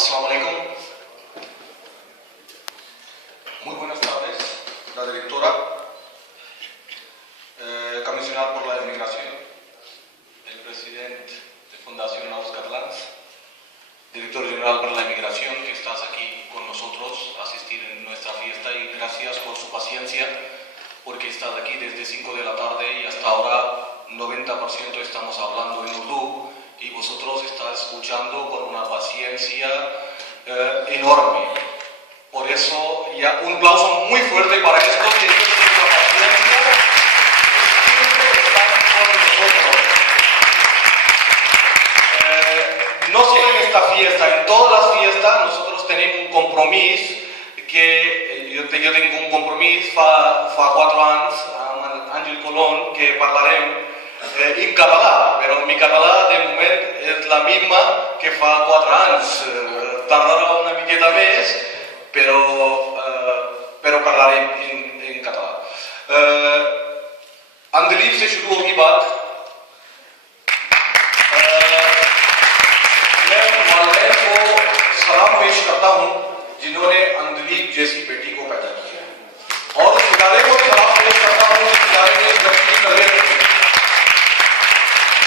Assalamu alaikum. Muy buenas tardes, la directora, comisionada por la inmigración, el presidente de Fundación Nous Catalans, director general para la inmigración, que estás aquí con nosotros a asistir en nuestra fiesta, y gracias por su paciencia, porque estás aquí desde 5 de la tarde y hasta ahora 90% estamos hablando en Urdu y vosotros estáis escuchando con una paciencia enorme. Por eso, ya un aplauso muy fuerte para esto, que es nuestra paciencia, siempre están con nosotros. No solo en esta fiesta, en todas las fiestas nosotros tenemos un compromiso, que yo tengo un compromiso fa 4 años amb Àngel Colón, que hablaré en català, pero mi català de moment es la misma que fa 4 años. Tardará una miqueta més, pero hablaré en català. Andleeb से शुरू होगी बात। मैं वालिदैन को सलाम पेश करता हूँ जिन्होंने अंदलीब जैसी बेटी को पैदा किया, और उस इदारे को सलाम पेश करता हूँ जिस इदारे ने तरक्की करे।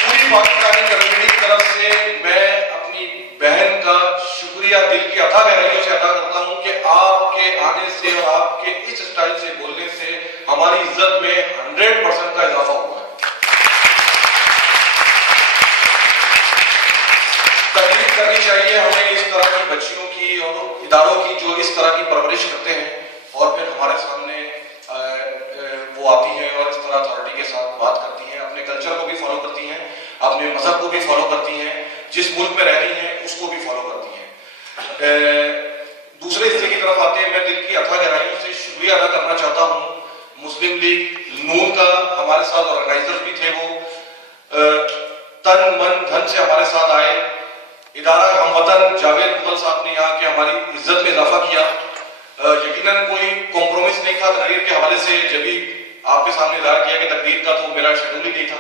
पूरी पाकिस्तानी कम्युनिटी की तरफ से मैं अपनी बहन का शुक्रिया दिल की अथाह गहराइयों से अदा करता हूँ कि आपके आने से और आपके इस स्टाइल से बोलने से हमारी इज्जत में 100% का इजाफा हुआ है। तकलीफ करनी चाहिए हमें इस तरह की बच्चियों की और इदारों की जो इस तरह की परवरिश करते हैं और फिर हमारे सामने वो आती हैं और इस तरह अथॉरिटी के साथ बात करती हैं, अपने कल्चर को भी फॉलो करती हैं, अपने मजहब को भी फॉलो करती हैं, जिस मुल्क में रह रही हैं उसको भी फॉलो करती हैं। दूसरे हिस्से की तरफ आते हैं, मैं दिल की अथाह गहराइयों से शुक्रिया अदा करना चाहता हूँ मुस्लिम लीग नून का। हमारे साथ ऑर्गेनाइजर भी थे, वो तन मन धन से हमारे साथ आए। इदारा हमवतन जावेद मुगल साहब ने यहाँ के हमारी इज्जत में इजाफा किया। यकीनन कोई कॉम्प्रोमिस नहीं था तकरीर के हवाले से, जब भी आपके सामने इदारा किया कि तकरीर का, तो मेरा शेड्यूल ही नहीं था।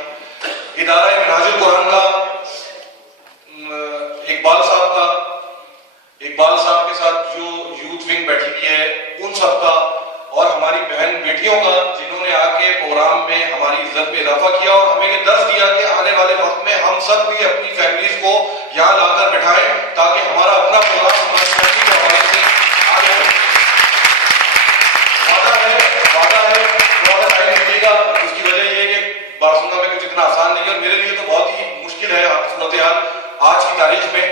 इदारा मिनहाजुल कुरान का, इकबाल साहब के साथ जो यूथ विंग बैठी हुई है, उन सब का, और हमारी बहन बेटियों का जिन्होंने आके प्रोग्राम में हमारी इज्जत में इजाफा किया और हमें ये दर्ज दिया कि आने वाले वक्त में हम सब भी अपनी फैमिलीज को यहाँ लाकर बैठाएं ताकि हमारा अपना प्रोग्राम हमारी फैमिली के हवाले से आगे बढ़े। वादा है थोड़ा सा टाइम लगेगा, उसकी वजह ये है कि बारसूना में कुछ इतना आसान नहीं है और मेरे लिए तो बहुत ही मुश्किल है सूरत हाल आज की तारीख में।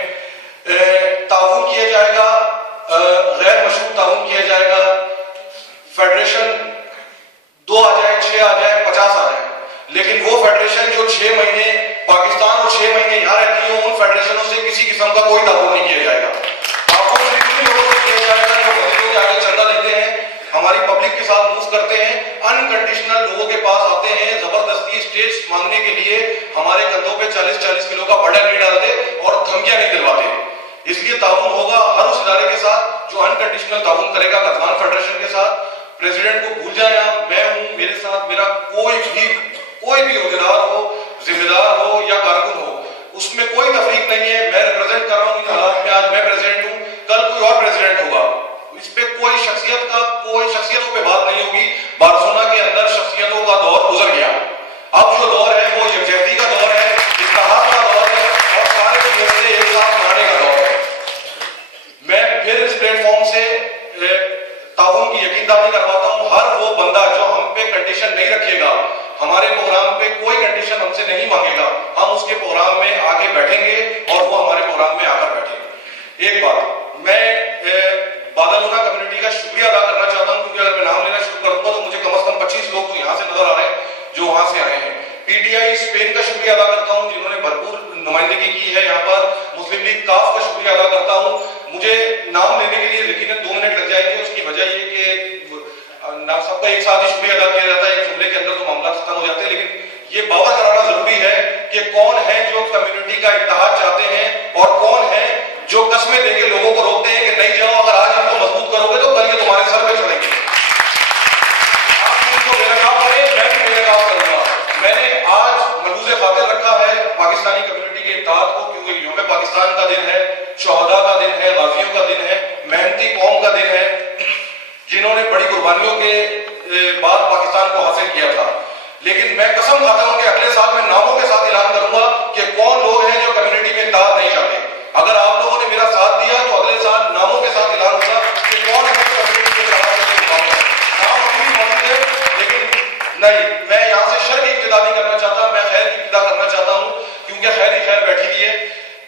ताउन किया जाएगा, गैर मशरूत ताउन किया जाएगा। फेडरेशन 2 आ जाए, 6 आ जाए, 50 आ जाए, लेकिन वो फेडरेशन जो 6 महीने पाकिस्तान और 6 महीने यहाँ रहती है, उन फेडरेशनों से किसी किस्म का कोई ताउन नहीं किया जाएगा। ताउन सिर्फ उन लोगों से किया जाएगा जो मस्जिदों के आगे चंदा लेते हैं, हमारी पब्लिक के साथ मूव करते हैं, अनकंडीशनल लोगों के पास आते हैं, जबरदस्ती स्टेज मांगने के लिए हमारे कंधों पे 40-40 किलो का बर्डन नहीं डालते और धमकियां नहीं दिलवाते। इसलिए ताउन होगा हर उस इदारे के साथ जो अनकंडीशनल ताउन करेगा। गतवान फेडरेशन के साथ प्रेसिडेंट को भूल जाए आप, मैं हूं, मेरे साथ मेरा कोई भी ओहदेदार हो, जिम्मेदार हो या कारकुन हो, उसमें कोई तफरीक नहीं है। मैं रिप्रेजेंट कर रहा हूं इन हालात में, आज मैं प्रेसिडेंट हूं, कल कोई और प्रेसिडेंट होगा। इस पे कोई शख्सियतों पे बात नहीं होगी। बारसूना के अंदर शख्सियतों का दौर गुजर गया, अब जो दौर है वो यकजहती का दौर है, इत्तेहाद का दौर है और सारे फैसले एक साथ बनाने का दौर है। मैं फिर इस प्लेटफॉर्म से ताउन की यकीनदारी करवाता हूं, हर वो बंदा जो हम पे कंडीशन नहीं रखेगा, हमारे प्रोग्राम पे कोई कंडीशन हमसे नहीं मांगेगा, हम उसके प्रोग्राम में आके बैठेंगे और वो हमारे प्रोग्राम में आकर बैठेंगे। एक बात मैं बादलोना कम्युनिटी का शुक्रिया अदा करना चाहता हूं, क्योंकि अगर मैं नाम लेना शुरू कर दूंगा तो मुझे कम से कम 25 लोग तो यहाँ से नजर आ रहे हैं जो वहां से आए हैं। पीटीआई स्पेन का शुक्रिया अदा करता हूं जिन्होंने भरपूर नुमाइंदगी की है यहाँ पर। मुस्लिम लीग काफ का शुक्रिया अदा करता हूं। मुझे नाम लेने के लिए यकीनन 2 मिनट लग जाएंगे, उसकी वजह ये कि सबका एक साथ ही शुक्रिया अदा किया जाता है, एक जुमले के अंदर तो मामला खत्म हो जाते हैं, लेकिन ये बावर कराना जरूरी है कि कौन है जो कम्युनिटी का इत्तेहाद चाहते हैं और कौन है जो कस्में देके लोगों को रोकते हैं कि नहीं जाओ, अगर आज इनको मजबूत करोगे तो कल ये तुम्हारे सर पे चढ़ेंगे। आप इनको बेनकाब करें, मैं भी बेनकाब करूंगा। मैंने आज मलूज़े खातिर रखा है पाकिस्तानी कम्युनिटी के इत्तेहाद को, क्योंकि यौम पाकिस्तान का दिन है, शोहदा का दिन है, गाजी कुर्बानियों के बाद पाकिस्तान को हासिल किया था। लेकिन मैं कसम खाता हूं कि अगले साल मैं नामों के साथ ऐलान करूंगा कि कौन लोग हैं जो कम्युनिटी में इत्तेहाद नहीं चाहते। अगर आप लोगों ने मेरा साथ दिया तो अगले साल नामों के साथ ऐलान होगा कि कौन है जो कम्युनिटी के खिलाफ नाम अभी भी मौजूद है। लेकिन नहीं, मैं यहाँ से शर की इब्तिदा नहीं करना चाहता, मैं खैर की इब्तिदा करना चाहता हूँ, क्योंकि खैर ही खैर बैठी हुई है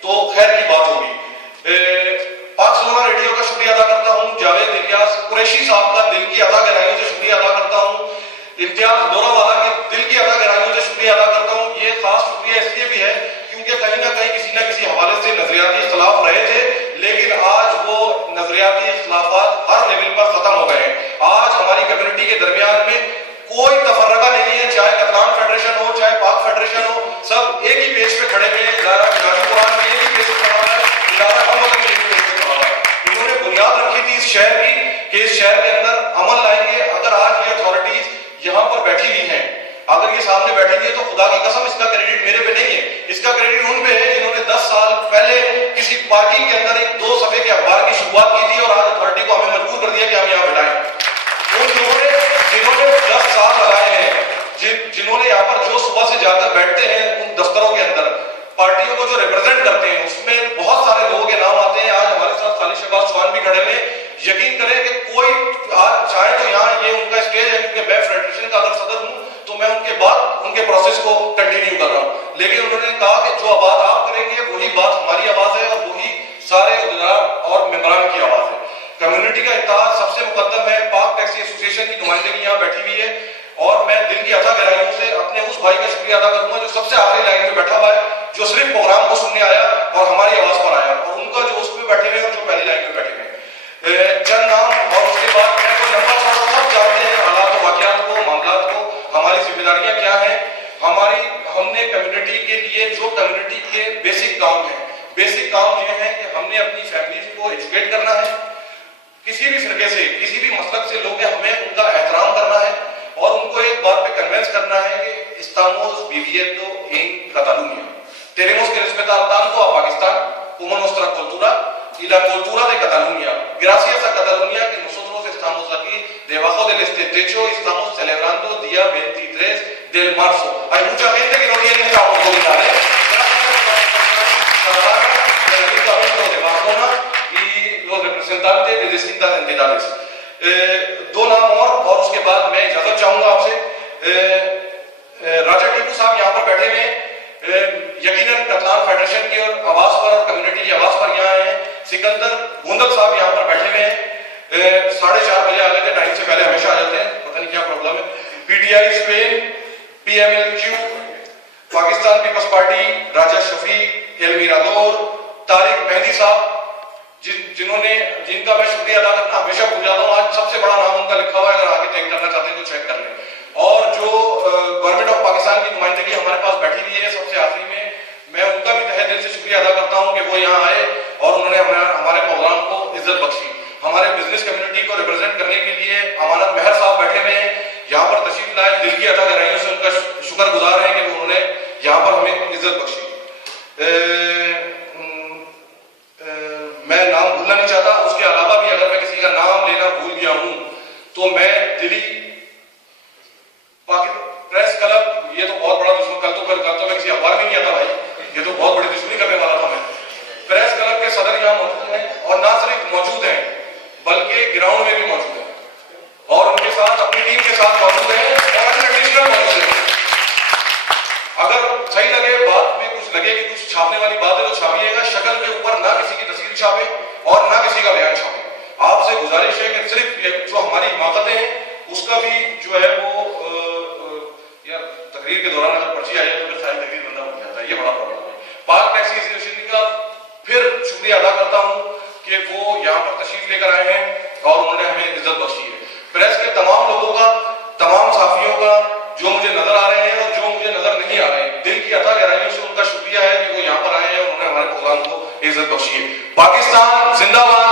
तो खैर की बात होगी। पाक सुलमा रेडियो का शुक्रिया अदा करता हूँ, जावेद इलियास कुरैशी साहब का दिल की अदा गहराइयों से शुक्रिया अदा करता हूँ, इम्तियाज दोरावाला के दिल की अदा गहराइयों से शुक्रिया अदा करता हूँ। ये खास शुक्रिया इसलिए भी है क्योंकि कहीं ना कहीं किसी न किसी हवाले से नजरियाती इख्तिलाफ रहे थे, लेकिन आज वो नजरियाती इख्तिलाफात हर लेवल पर खत्म हो गए। आज हमारी कम्युनिटी के दरमियान में कोई तफर्रका नहीं है, चाहे कतलान फेडरेशन हो चाहे पाक फेडरेशन हो, सब एक ही पेज पे खड़े हुए हैं। कुरान भी एक ही पेज पे खड़ा हुआ है, भी एक ही पेज पे खड़ा हुआ है। इन्होंने बुनियाद रखी थी इस शहर की कि इस शहर के अंदर अमल लाएंगे। अगर आज ये अथॉरिटीज यहाँ पर बैठी हुई हैं, अगर ये सामने बैठी हुई है, तो खुदा की कसम इसका क्रेडिट मेरे पे नहीं है, इसका क्रेडिट उन पे है जिन्होंने 10 साल पहले किसी पार्किंग के अंदर एक 2 सफे के अखबार की शुरुआत की थी और आज अथॉरिटी को हमें मजबूर कर दिया कि हम यहाँ बैठाएं। उन लोगों ने जिन्होंने 10 साल लगाए हैं, जिन्होंने यहाँ पर जो सुबह से जाकर बैठते हैं उन दफ्तरों के अंदर, पार्टियों को जो रिप्रेजेंट करते हैं, उसमें बहुत सारे लोगों के नाम आते हैं। आज हमारे साथ खालिद शहबाज चौहान भी खड़े हैं। यकीन करें कि कोई आज चाहे तो यहाँ ये उनका स्टेज है, क्योंकि मैं फेडरेशन का अगर सदर हूँ तो मैं उनके बाद उनके प्रोसेस को कंटिन्यू कर रहा हूँ। लेकिन उन्होंने कहा कि जो बात आप करेंगे वही बात हमारी आवाज है और वही सारे उद्योग और मेंबरान की आवाज है। कम्युनिटी का इत्तेहाद सबसे मुकद्दम है। पाक टैक्सी एसोसिएशन की नुमाइंदगी यहाँ बैठी हुई है और मैं दिल की अता गहराइयों से अपने उस भाई का शुक्रिया अदा करूंगा जो सबसे आखिरी लाइन में बैठा हुआ है, जो सिर्फ प्रोग्राम को सुनने आया और हमारी आवाज पर आया, और उनका जो उसमें बैठे हुए और जो पहली लाइन में बैठे हुए। चंद नाम और उसके बाद मैं कोई लंबा चौड़ा सब जानते हैं हालात वाकयात को, मामलात को, हमारी जिम्मेदारियां क्या हैं। हमने कम्युनिटी के लिए जो कम्युनिटी के बेसिक काम है, बेसिक काम ये है कि हमने अपनी फैमिलीज को एजुकेट करना है। किसी भी फिरके से, किसी भी मसलक से लोग हैं, हमें उनका एहतराम करना है और उनको एक बात पे कन्वेंस करना है कि estamos viviendo en Cataluña. Tenemos que respetar tanto a Pakistán como nuestra cultura y la cultura de Cataluña. Gracias a Cataluña que nosotros estamos aquí debajo de este techo y estamos celebrando día 23 de marzo. Hay mucha gente que no tiene esta oportunidad, ¿eh? Gracias al Ayuntamiento de Barcelona y los representantes de distintas entidades. दो नाम और उसके बाद मैं इजाजत चाहूंगा आपसे। राजा टीपू साहब यहाँ पर बैठे हुए, यकीनन कतलान फेडरेशन की आवाज पर और कम्युनिटी की आवाज पर यहाँ हैं। सिकंदर गुंदल साहब यहाँ पर बैठे हुए हैं, 4:30 बजे आ गए थे, टाइम से पहले हमेशा आ जाते हैं, पता नहीं क्या प्रॉब्लम है। पीटीआई स्पेन, PMLQ, Pakistan Peoples Party, Raja Shafiq, एलमीरा दौर, तारिक मेहदी साहब, जिनका मैं शुक्रिया अदा करना हमेशा भूल जाता हूँ। आज सबसे बड़ा नाम उनका लिखा हुआ है, अगर आगे चेक करना चाहते हैं तो चेक कर लें। और जो गवर्नमेंट ऑफ पाकिस्तान की नुमाइंदगी हमारे पास बैठी हुई है सबसे आखिरी में, मैं उनका भी तहे दिल से शुक्रिया अदा करता हूँ कि वो यहाँ आए और उन्होंने हमारे प्रोग्राम को इज्जत बख्शी। हमारे बिजनेस कम्युनिटी को रिप्रेजेंट करने के लिए अमानत मेहर साहब बैठे हुए हैं, यहाँ पर तशरीफ लाए, दिल की अता गहराइयों से उनका शुक्रगुजार है कि उन्होंने यहाँ पर हमें इज्जत बख्शी। मैं नाम भूलना नहीं चाहता, उसके अलावा भी अगर मैं किसी का नाम लेना भूल गया हूं तो मैं दिल्ली प्रेस क्लब, ये तो बहुत बड़ा दुश्मन, कल तो मैं किसी अखबार में नहीं आता भाई, ये तो बहुत बड़ी दुश्मनी करने वाला था मैं। प्रेस क्लब के सदर यहाँ मौजूद हैं और ना सिर्फ मौजूद हैं बल्कि ग्राउंड में भी मौजूद हैं और उनके साथ अपनी टीम के साथ मौजूद हैं और अनकंडीशनल मौजूद हैं। अगर सही लगे, बात में कुछ लगे कि कुछ छापने वाली बात है तो छापिएगा, शक्ल के ऊपर ना किसी की तस्वीर छापे और ना किसी का बयान छापे। आपसे गुजारिश है कि सिर्फ जो हमारी हिमाकतें हैं उसका भी जो है वो यार तकरीर के दौरान अगर पर्ची आ जाए तो फिर सारी तकरीर बंदा हो जाता है, ये बड़ा प्रॉब्लम है। पाक टैक्सी एसोसिएशन का फिर शुक्रिया अदा करता हूँ कि वो यहाँ पर तशरीफ लेकर आए हैं और उन्होंने हमें इज्जत बख्शी है। प्रेस के तमाम लोगों का, तमाम साफियों का, जो मुझे नजर आ रहे हैं और जो मुझे नजर नहीं आ रहे हैं, दिल की अता गहराइयों से उनका शुक्रिया है कि वो यहाँ पर आए हैं और उन्होंने हमारे प्रोग्राम को इज्जत बख्शी है। पाकिस्तान जिंदाबाद।